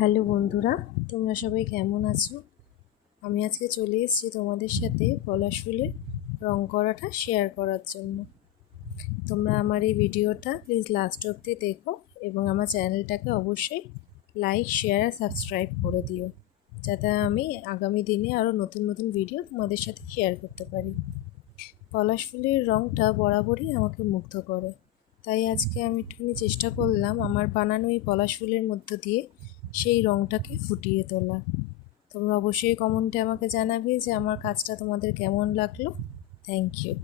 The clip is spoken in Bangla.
হ্যালো বন্ধুরা, তোমরা সবাই কেমন আছো? আমি আজকে চলে এসেছি তোমাদের সাথে পলাশ ফুলের রং করাটা শেয়ার করার জন্য। তোমরা আমার এই ভিডিওটা প্লিজ লাস্ট অবধি দেখো এবং আমার চ্যানেলটাকে অবশ্যই লাইক, শেয়ার আর সাবস্ক্রাইব করে দিও, যাতে আমি আগামী দিনে আরও নতুন নতুন ভিডিও তোমাদের সাথে শেয়ার করতে পারি। পলাশ ফুলের রংটা বরাবরই আমাকে মুগ্ধ করে, তাই আজকে আমি একটুখানি চেষ্টা করলাম আমার বানানো এই পলাশ ফুলের মধ্য দিয়ে সেই রংটাকে ফুটিয়ে তোলা। তোমরা অবশ্যই কমেন্টে আমাকে জানাবে যে আমার কাজটা তোমাদের কেমন লাগলো। Thank you.